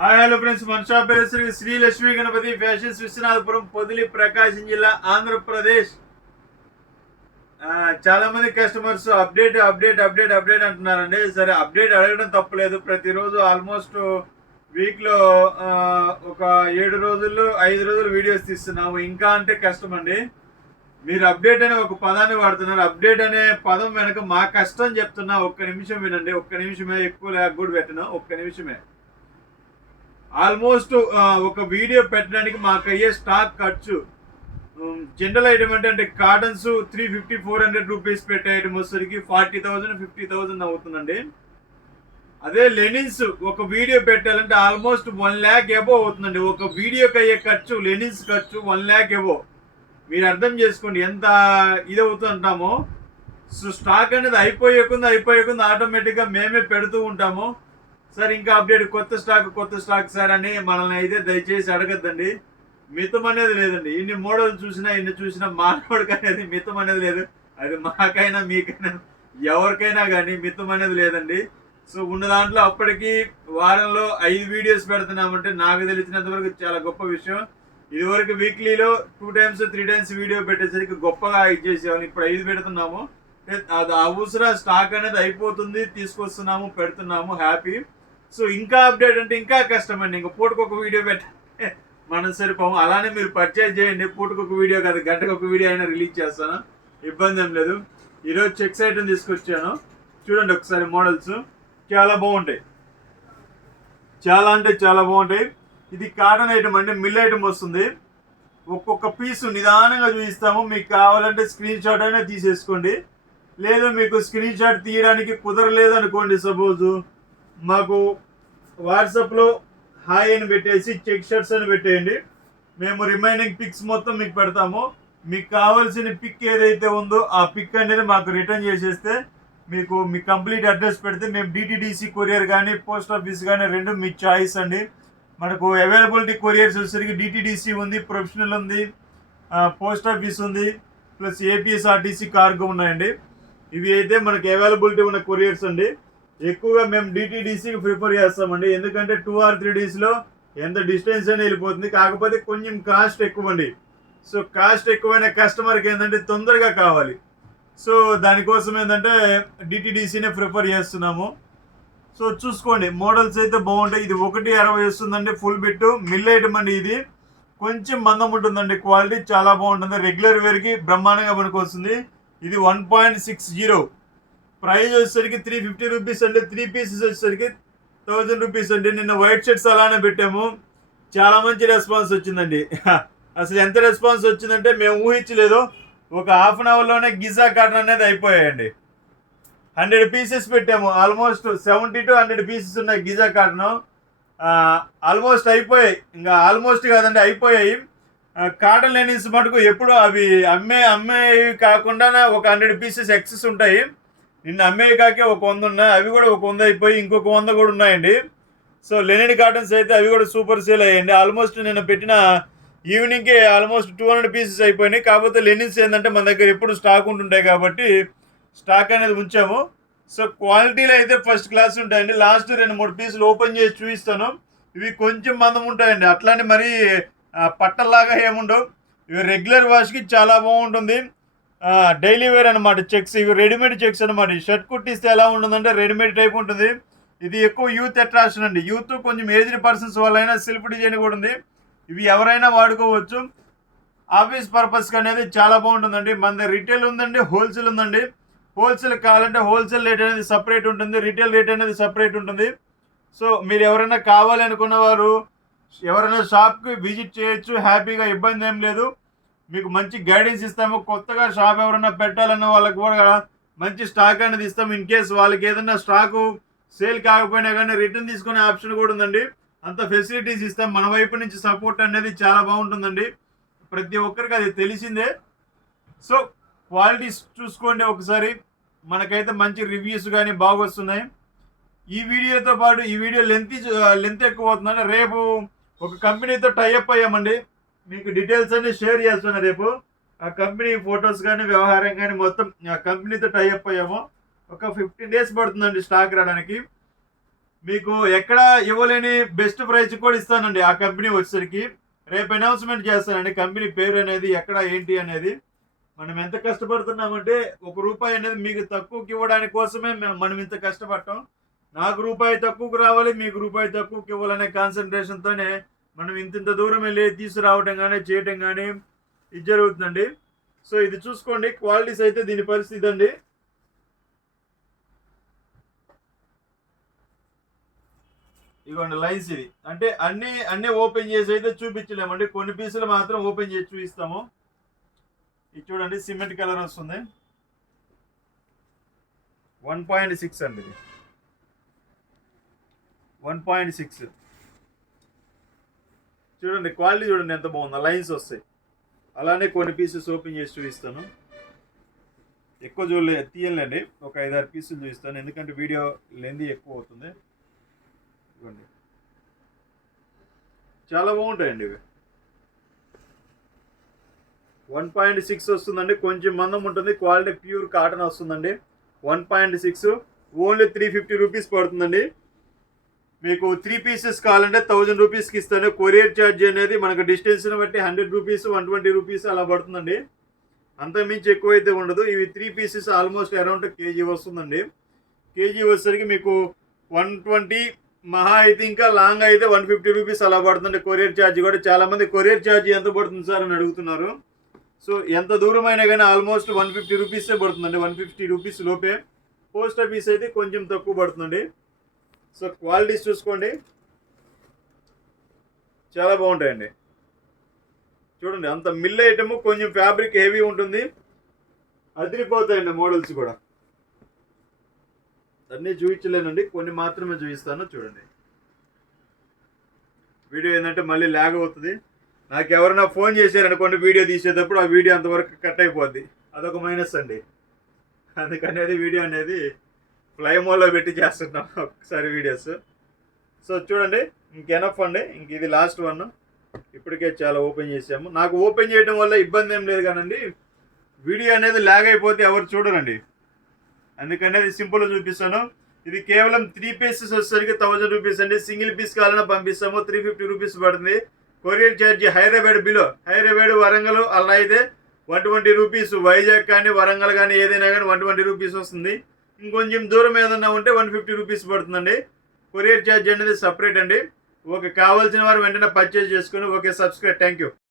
Hi hello friends, మన shop పేరు Shri Lakshmi Ganapati fashions, Viswanathapuram, Podili, ప్రకాశం జిల్లా, ఆంధ్రప్రదేశ్. చాలా మంది customers update update update update అంటున్నారండి. సరే, అప్డేట్ అడగడం తప్పలేదు. ప్రతిరోజు ఆల్మోస్ట్ వీక్లో ఒక 7 రోజుల్లో 5 రోజులు వీడియోస్ తీస్తున్నాము. ఇంకా అంటే కష్టం అండి. మీరు అప్డేట్ అనే ఒక పదాన్ని వాడుతున్నారు. అప్డేట్ అనే పదం వెనక మా కష్టం చెప్తున్నా. ఒక్క నిమిషం వినండి. ఒక్క నిమిషమే, ఎక్కువ లేక కూడా పెట్టను. ఒక్క నిమిషమే. ఆల్మోస్ట్ ఒక వీడియో పెట్టడానికి మాకు అయ్యే స్టాక్ ఖర్చు, జనరల్ ఐటమ్ అంటే కాటన్స్ 350-400 రూపీస్ పెట్టే ఐటమ్ వచ్చేసరికి 40,000-50,000 అవుతుందండి. అదే లెనిన్స్ ఒక వీడియో పెట్టాలంటే ఆల్మోస్ట్ 1 lakh ఎబో అవుతుందండి. ఒక వీడియోకి అయ్యే ఖర్చు, లెనిన్స్ ఖర్చు 1 lakh ఎబో. మీరు అర్థం చేసుకోండి ఎంత ఇది అవుతుంటామో. సో స్టాక్ అనేది అయిపోయేకుంది ఆటోమేటిక్గా మేమే పెడుతూ ఉంటాము. సార్ ఇంకా అప్డేట్, కొత్త స్టాక్ సార్ అని మనల్ని అయితే దయచేసి అడగద్దండి. మితం అనేది లేదండి. ఇన్ని మోడల్ చూసినా మానవుడికి అనేది మితం అనేది లేదు. అది మాకైనా మీకైనా ఎవరికైనా కానీ మితం అనేది లేదండి. సో ఉన్న దాంట్లో అప్పటికి వారంలో 5 వీడియోస్ పెడుతున్నామంటే నాకు తెలిసినంత వరకు చాలా గొప్ప విషయం. ఇదివరకు వీక్లీలో 2 times 3 times వీడియో పెట్టేసరికి గొప్పగా ఇచ్చేసేవాళ్ళం. ఇప్పుడు 5 పెడుతున్నాము. అది అవసరం, స్టాక్ అనేది అయిపోతుంది, తీసుకొస్తున్నాము, పెడుతున్నాము, హ్యాపీ. సో ఇంకా అప్డేట్ అంటే ఇంకా కష్టం అండి. ఇంకా పూటకొక వీడియో పెట్టాలంటే మనం సరిపోము. అలానే మీరు పర్చేజ్ చేయండి. పూటకొక వీడియో కాదు, గంటకు ఒక వీడియో అయినా రిలీజ్ చేస్తాను, ఇబ్బంది ఏం లేదు. ఈరోజు చెక్స్ ఐటమ్ తీసుకొచ్చాను. చూడండి ఒకసారి మోడల్స్ చాలా బాగుంటాయి. చాలా అంటే చాలా బాగుంటాయి. ఇది కాటన్ ఐటమ్ అండి, మిల్ ఐటమ్ వస్తుంది. ఒక్కొక్క పీసు నిదానంగా చూపిస్తాము. మీకు కావాలంటే స్క్రీన్ షాట్ అయినా తీసేసుకోండి. లేదు మీకు స్క్రీన్ షాట్ తీయడానికి కుదరలేదు అనుకోండి, సపోజు మాకు వాట్సాప్లో హాయ్ అని పెట్టేసి చెక్ షర్ట్స్ అని పెట్టేయండి. మేము రిమైనింగ్ పిక్స్ మొత్తం మీకు పెడతాము. మీకు కావాల్సిన పిక్ ఏదైతే ఉందో ఆ పిక్ అనేది మాకు రిటర్న్ చేసేస్తే మీ కంప్లీట్ అడ్రస్ పెడితే మేము డిటిడిసి కొరియర్ కానీ పోస్ట్ ఆఫీస్ కానీ రెండు మీ చాయిస్ అండి. మనకు అవైలబిలిటీ కొరియర్స్ వచ్చేసరికి డిటిడిసి ఉంది, ప్రొఫెషనల్ ఉంది, పోస్ట్ ఆఫీస్ ఉంది, ప్లస్ ఏపీఎస్ఆర్టీసీ కార్గో ఉన్నాయండి. ఇవి అయితే మనకి అవైలబిలిటీ ఉన్న కొరియర్స్ అండి. ఎక్కువగా మేము డిటిడిసికి ప్రిఫర్ చేస్తామండి. ఎందుకంటే 2 or 3 daysలో ఎంత డిస్టెన్స్ అయినా వెళ్ళిపోతుంది. కాకపోతే కొంచెం కాస్ట్ ఎక్కువ అండి. సో కాస్ట్ ఎక్కువైన కస్టమర్కి ఏంటంటే తొందరగా కావాలి. సో దానికోసం ఏంటంటే డిటిడిసినే ప్రిఫర్ చేస్తున్నాము. సో చూసుకోండి, మోడల్స్ అయితే బాగుంటాయి. ఇది 1.60 వస్తుందండి, ఫుల్ బిట్ మిల్ ఐటమ్ అండి. ఇది కొంచెం మందం ఉంటుందండి, క్వాలిటీ చాలా బాగుంటుంది. రెగ్యులర్ వేర్కి బ్రహ్మాండంగా పనికి వస్తుంది. ఇది 1.60. ప్రైస్ వచ్చేసరికి 350 రూపీస్ అండి. 3 pieces వచ్చేసరికి 1000 రూపీస్ అండి. నిన్న వైట్ షర్ట్స్ అలానే పెట్టాము, చాలా మంచి రెస్పాన్స్ వచ్చిందండి. అసలు ఎంత రెస్పాన్స్ వచ్చిందంటే మేము ఊహించలేదు. ఒక హాఫ్ అన్ అవర్లోనే గిజా కాటన్ అనేది అయిపోయాయండి. 100 pieces పెట్టాము. ఆల్మోస్ట్ 70 to 100 pieces ఉన్నాయి గిజా కాటన్. ఆల్మోస్ట్ అయిపోయాయి. ఇంకా ఆల్మోస్ట్ కాదండి, అయిపోయాయి. కాటన్ లెనిన్స్ మటుకు ఎప్పుడు అవి అమ్మేవి కాకుండా ఒక 100 pieces ఎక్సెస్ ఉంటాయి. నిన్న అమ్మేవి కాకే ఒక 100 ఉన్నాయి. అవి కూడా ఒక 100 అయిపోయి ఇంకొక 100 కూడా ఉన్నాయండి. సో లెనిన్ కాటన్స్ అయితే అవి కూడా సూపర్ సేల్ అయ్యాయండి. ఆల్మోస్ట్ నేను పెట్టిన ఈవినింగ్కే ఆల్మోస్ట్ 200 pieces అయిపోయినాయి. కాకపోతే లెనిన్స్ ఏంటంటే మన దగ్గర ఎప్పుడు స్టాక్ ఉంటుంటాయి కాబట్టి స్టాక్ అనేది ఉంచాము. సో క్వాలిటీలో అయితే ఫస్ట్ క్లాస్ ఉంటాయండి. లాస్ట్ 2-3 పీసులు ఓపెన్ చేసి చూపిస్తాను. ఇవి కొంచెం మందం ఉంటాయండి, అట్లానే మరీ పట్టల్లాగా ఏముండవు. ఇవి రెగ్యులర్ వాష్కి చాలా బాగుంటుంది. డైలీ వేర్ అనమాట చెక్స్. ఇవి రెడీమేడ్ చెక్స్ అనమాట. షర్ట్ కుట్టిస్తే ఎలా ఉంటుందంటే రెడీమేడ్ టైప్ ఉంటుంది. ఇది ఎక్కువ యూత్ అట్రాక్షన్ అండి. యూత్ కొంచెం ఏజ్డ్ పర్సన్స్ వాళ్ళైనా సెల్ఫ్ డిజైన్ కూడా ఉంది. ఇవి ఎవరైనా వాడుకోవచ్చు. ఆఫీస్ పర్పస్కి అనేది చాలా బాగుంటుందండి. మన దగ్గర రిటైల్ ఉందండి, హోల్సేల్ ఉందండి. హోల్సేల్ కావాలంటే హోల్సేల్ రేట్ అనేది సపరేట్ ఉంటుంది, రిటైల్ రేట్ అనేది సపరేట్ ఉంటుంది. సో మీరు ఎవరైనా కావాలి అనుకున్న వారు ఎవరైనా షాప్కి విజిట్ చేయొచ్చు హ్యాపీగా, ఇబ్బంది ఏం లేదు. మీకు మంచి గైడెన్స్ ఇస్తాము. కొత్తగా షాప్ ఎవరైనా పెట్టాలన్న వాళ్ళకి కూడా మంచి స్టాక్ అనేది ఇస్తాం. ఇన్ కేస్ వాళ్ళకి ఏదైనా స్టాకు సేల్ కాకపోయినా కానీ రిటర్న్ తీసుకునే ఆప్షన్ కూడా ఉందండి. అంత ఫెసిలిటీస్ ఇస్తాం. మన వైపు నుంచి సపోర్ట్ అనేది చాలా బాగుంటుందండి. ప్రతి ఒక్కరికి అది తెలిసిందే. సో క్వాలిటీస్ చూసుకోండి ఒకసారి. మనకైతే మంచి రివ్యూస్ కానీ బాగా వస్తున్నాయి. ఈ వీడియోతో పాటు ఈ వీడియో లెంత్ ఎక్కువ అవుతుందండి. రేపు ఒక కంపెనీతో టైఅప్ అయ్యామండి. మీకు డీటెయిల్స్ అన్ని షేర్ చేస్తున్నా రేపు. ఆ కంపెనీ ఫొటోస్ కానీ వ్యవహారం కానీ మొత్తం ఆ కంపెనీతో టైఅప్ అయ్యాము. ఒక 15 days పడుతుందండి స్టాక్ రావడానికి. మీకు ఎక్కడ ఇవ్వలేని బెస్ట్ ప్రైస్ కూడా ఇస్తానండి ఆ కంపెనీ వచ్చేసరికి. రేపు అనౌన్స్మెంట్ చేస్తానండి కంపెనీ పేరు అనేది, ఎక్కడ ఏంటి అనేది. మనం ఎంత కష్టపడుతున్నామంటే రూపాయి అనేది మీకు తక్కువకి ఇవ్వడానికి కోసమే మనం ఇంత కష్టపడటం. నాకు రూపాయి తక్కువకు రావాలి, మీకు రూపాయి తక్కువకి ఇవ్వాలనే కాన్సన్ట్రేషన్తోనే మనం ఇంత దూరం వెళ్ళి తీసుకురావటం కానీ చేయటం కానీ ఇది జరుగుతుందండి. సో ఇది చూసుకోండి, క్వాలిటీస్ అయితే దీని పరిస్థితి అండి. ఇదిగోండి లైన్స్. ఇది అంటే అన్ని ఓపెన్ చేసి అయితే చూపించలేమండి, కొన్ని పీసులు మాత్రం ఓపెన్ చేసి చూపిస్తాము. ఇది చూడండి, సిమెంట్ కలర్ వస్తుంది. 1.6 అండి, ఇది 1.6. చూడండి క్వాలిటీ చూడండి ఎంత బాగుందో, లైన్స్ వస్తాయి. అలానే కొన్ని పీసెస్ ఓపెన్ చేసి చూపిస్తాను. ఎక్కువ తీయలేండి, ఒక 5-6 పీసులు చూపిస్తాను, ఎందుకంటే వీడియో లెంత్ ఎక్కువ అవుతుంది. ఇవ్వండి, చాలా బాగుంటాయండి ఇవి. 1.6 వస్తుందండి, కొంచెం మందం ఉంటుంది, క్వాలిటీ ప్యూర్ కాటన్ వస్తుందండి. 1.6 ఓన్లీ 350 రూపీస్ పడుతుందండి. మీకు 3 పీసెస్ కావాలంటే 1000 రూపీస్కి ఇస్తాను. కొరియర్ ఛార్జ్ అనేది మనకు డిస్టెన్స్ని బట్టి 100 రూపీస్ 120 రూపీస్ అలా పడుతుందండి, అంతకుమించి ఎక్కువైతే ఉండదు. ఇవి 3 పీసెస్ ఆల్మోస్ట్ అరౌండ్ కేజీ వస్తుందండి. కేజీ వచ్చేసరికి మీకు 120, మహా అయితే ఇంకా లాంగ్ అయితే 150 రూపీస్ అలా పడుతుంది. కొరియర్ ఛార్జ్ కూడా చాలామంది కొరియర్ ఛార్జ్ ఎంత పడుతుంది సార్ అని అడుగుతున్నారు. సో ఎంత దూరం అయినా కానీ ఆల్మోస్ట్ 150 రూపీసే పడుతుందండి, 150 రూపీస్ లోపే. పోస్ట్ ఆఫీస్ అయితే కొంచెం తక్కువ పడుతుందండి. సో క్వాలిటీస్ చూసుకోండి, చాలా బాగుంటాయండి. చూడండి అంత మిల్ ఐటమ్, కొంచెం ఫ్యాబ్రిక్ హెవీ ఉంటుంది, అదిరిపోతాయండి మోడల్స్ కూడా. అన్నీ చూపించలేనండి, కొన్ని మాత్రమే చూపిస్తాను. చూడండి, వీడియో ఏంటంటే మళ్ళీ ల్యాగ్ అవుతుంది. నాకు ఎవరైనా ఫోన్ చేశారనుకోండి వీడియో తీసేటప్పుడు, ఆ వీడియో అంతవరకు కట్ అయిపోద్ది, అదొక మైనస్ అండి. అందుకనేది వీడియో అనేది ఫ్లై మోడ్లో పెట్టి చేస్తున్నాం ఒకసారి వీడియోస్. సో చూడండి, ఇంకెనఫ్ అండి, ఇంక ఇది లాస్ట్ వన్. ఇప్పటికే చాలా ఓపెన్ చేసాము. నాకు ఓపెన్ చేయడం వల్ల ఇబ్బంది ఏం లేదు కానండి, వీడియో అనేది ల్యాగ్ అయిపోతే ఎవరు చూడరండి, అందుకనేది సింపుల్గా చూపిస్తాను. ఇది కేవలం 3 పీసెస్ వచ్చేసరికి 1000 రూపీస్ అండి. సింగిల్ పీస్ కావాలన్నా పంపిస్తాము, 350 రూపీస్ పడుతుంది. Courier charge Hyderabad below, Hyderabad Warangal అలా అయితే 120 రూపీస్. వైజాగ్ కానీ వరంగల్ కానీ ఏదైనా కానీ 120 రూపీస్ వస్తుంది. ఇంకొంచెం దూరం ఏదన్నా ఉంటే 150 రూపీస్ పడుతుందండి. కొరియర్ ఛార్జ్ అనేది సపరేట్ అండి. ఓకే, కావాల్సిన వారు వెంటనే పర్చేజ్ చేసుకుని ఓకే సబ్స్క్రైబ్. Thank you.